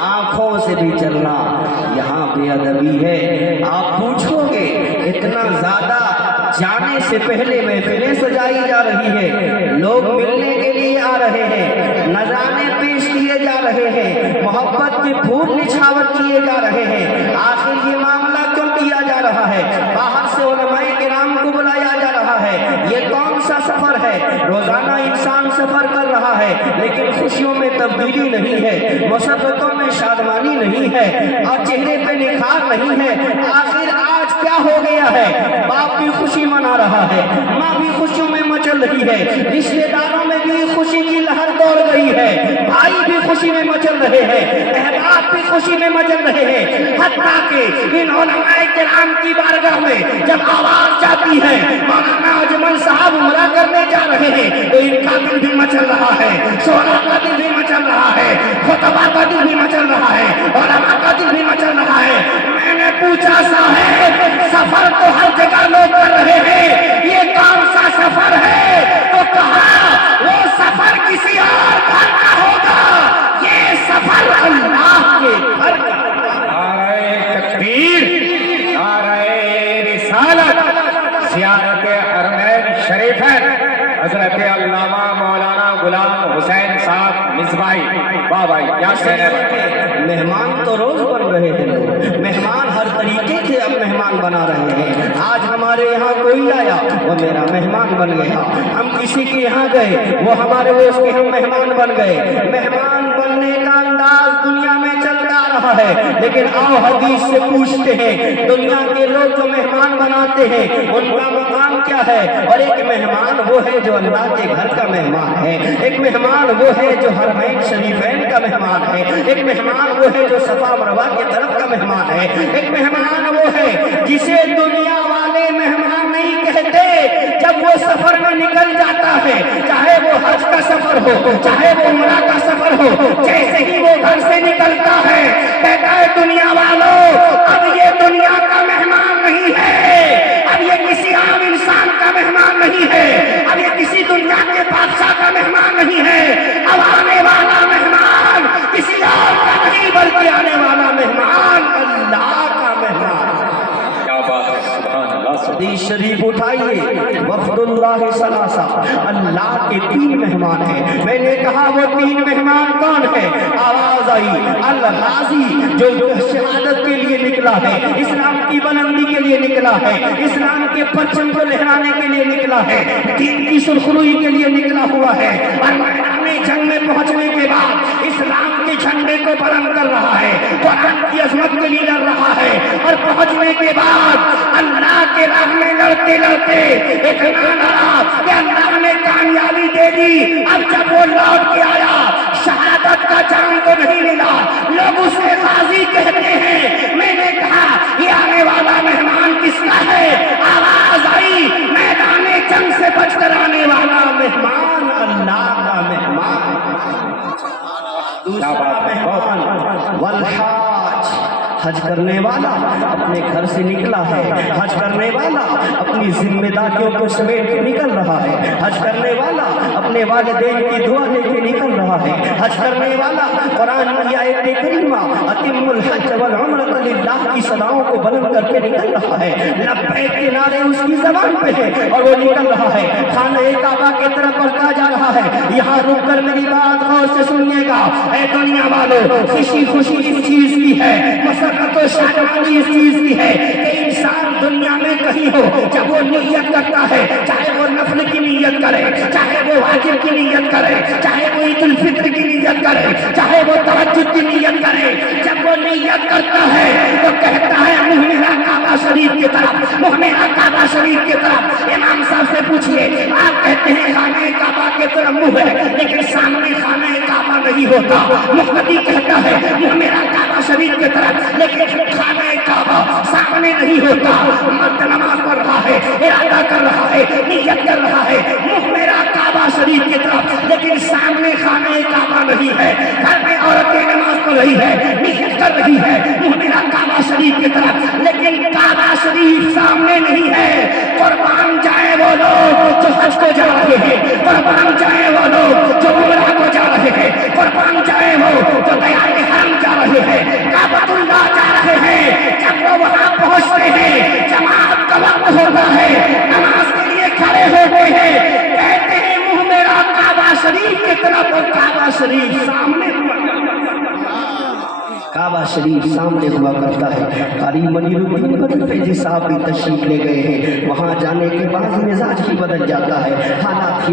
आंखों से भी चलना यहाँ बेअदबी है। आप पूछोगे इतना ज्यादा जाने से पहले महफिलें सजाई जा रही है, लोग मिलने के लिए आ रहे हैं, नजराने पेश किए जा रहे हैं, मोहब्बत के फूल निछावर किए जा रहे हैं, आखिर ये मामला क्यों किया जा रहा है? बाहर से उलमाए किराम को बुलाया जा रहा है, ये कौन सा सफर है? रोजाना इंसान सफर कर रहा है लेकिन खुशियों में तब्दीली नहीं है, मुसब्बतों में शादमानी नहीं है और चेहरे पे निखार नहीं है। आखिर आज क्या हो गया है? बाप भी खुशी मना रहा है, माँ भी खुशियों में मचल रही है, रिश्तेदारों में भी खुशी की लहर दौड़ गई है, भाई भी खुशी में मचल रहे हैं, अहबाब भी खुशी में मचल रहे हैं। हत्ता के इन उलमाए किराम की बारगाह में जब आवाज जाती है मौलाना अजमल साहब उमरा करने जा रहे हैं तो इनका दिल भी मचल रहा है, शोरा का दिल भी मचल रहा है, खुतबा का दिल भी मचल रहा है, उलमा का दिल भी मचल रहा है। मैंने पूछा साहब सफर तो हर जगह लोग कर रहे हैं, ये कौन सा सफर है? तो कहा वो सफर किसी और घर का होगा, ये सफर अल्लाह के घर का। नारे तकबीर, नारे रिसालत, ज़ियारत हरमैन शरीफैन हजरत अल्लामा मौलाना गुलाम हुसैन साहब मिसबाई। वाह भाई क्या कहने वाले। मेहमान तो रोज बन रहे हैं लोग, मेहमान हर तरीके से अब मेहमान बना रहे हैं। आज हमारे यहाँ कोई आया वो मेरा मेहमान बन गया, हम किसी के यहाँ गए वो हमारे उसके हम मेहमान बन गए। मेहमान बनने का अंदाज दुनिया में चलता रहा है, लेकिन आओ हदीस से पूछते हैं दुनिया के लोग जो मेहमान बनाते हैं उनका मकाम क्या है? और एक मेहमान वो है जो अल्लाह के घर का मेहमान है, एक मेहमान वो है जो हरमैन शरीफैन का मेहमान है, एक मेहमान वो है जो सफा मरवा की तरफ का मेहमान है, एक मेहमान वो है जिसे दुनिया वाले मेहमान नहीं कहते। जब वो सफर में निकल जाता है, चाहे वो हज का सफर हो, चाहे वो उम्रा का सफर हो, जैसे ही वो घर से निकलता है कहता है दुनिया वालों अब ये दुनिया का मेहमान नहीं है, अब ये किसी आम इंसान का मेहमान नहीं है, अब ये किसी दुनिया के बादशाह का मेहमान नहीं है, अब आने वाला मेहमान किसी और का नहीं बल्कि आने वाला मेहमान अल्लाह का मेहमान। क्या बात है, सुभान अल्लाह। हदीस शरीफ उठाइए, वफ़दुल्लाह सलासा, अल्लाह के 3 मेहमान हैं। मैंने कहा वो 3 मेहमान कौन है? आवाज आई अल गाजी जो शहादत के लिए निकला है, इस्लाम की बुलंदी के लिए निकला है, इस्लाम के परचम को लहराने के लिए निकला है, दीन की सुरखरुई के लिए निकला हुआ है और मैदान जंग में पहुंचने के बाद इस्लाम के झंडे को बुलंद कर रहा है, कुरान की अजमत के लिए लड़ रहा है और पहुंचने के बाद अल्लाह के राह में लड़ते लड़ते इतना लड़ा कि अल्लाह ने कामयाबी दे दी। अब जब वो लौट के आया शहादत का जाम तो नहीं मिला, लोग उसे गाजी कहते हैं। मैंने कहा ये आने वाला मेहमान किसका है? आवाज आई मैदान जंग से बचकर आने वाला मेहमान अल्लाह का मेहमान। दूसरा मेहमान वल्हाज, हज करने वाला अपने घर से निकला है, हज करने वाला अपनी जिम्मेदारियों को समेट के निकल रहा है, हज करने वाला अपने वालिदैन की दुआ लेके निकल रहा है, हज करने वाला कुरान की आयत करीमा अतिमुल हज वल उम्रत लिल्लाह की सदाओं को बुलंद करके निकल रहा है। लब्बैक के नारे उसकी ज़बान पे है और वो निकल रहा है, खाने काबा की तरफ बढ़ता जा रहा है। यहाँ रुक कर मेरी बात गौर से सुनिएगा, ऐ दुनिया वालों, खुशी खुशी इस चीज की है, तो शादी इस चीज की है कि इंसान दुनिया में कहीं हो, जब वो नियत करता है, चाहे वो नफल की नियत करे, चाहे वो वाजिब की नियत करे, चाहे वो ईद उल फित्र की नियत करे, चाहे वो तहज्जुद की नियत करे, जब वो नियत करता है तो कहता है मुँह मेरा काबा शरीफ की तरफ, मुँह मेरा काबा शरीफ की तरफ। इमाम साहब से पूछिए, आप कहते हैं खाने काबा की तरफ मुँह है, लेकिन सामने खाने काबा नहीं होता। मुफ्ती कहता है मुँह मेरा काबा शरीफ की तरफ, लेकिन खाने काबा सामने नहीं होता। मर्द नमाज पढ़ रहा है, इरादा कर रहा है, नियत कर रहा है मुँह मेरा काबा शरीफ की तरफ, लेकिन सामने खाने काबा नहीं है। घर में औरतें नमाज पढ़ रही है, नियत कर रही है मुँह मेरा काबा शरीफ की तरफ, लेकिन काबा शरीफ सामने नहीं है। कुर्बान जाए वो लोग जो हज को जा रहे हैं, कुर्बान जाए वो लोग जो उम्रा को जा रहे हैं, कुर्बान जाए वो जो दयाल हरम जा रहे اتنا تو کعبہ شریف سامنے ہوا کرتا ہے، کعبہ شریف سامنے ہوا کرتا ہے۔ قاری منیر الدین بدر فیضی صاحب بھی تشریف لے گئے ہیں، وہاں جانے کے بعد مزاج ہی بدل جاتا ہے، حالات ہی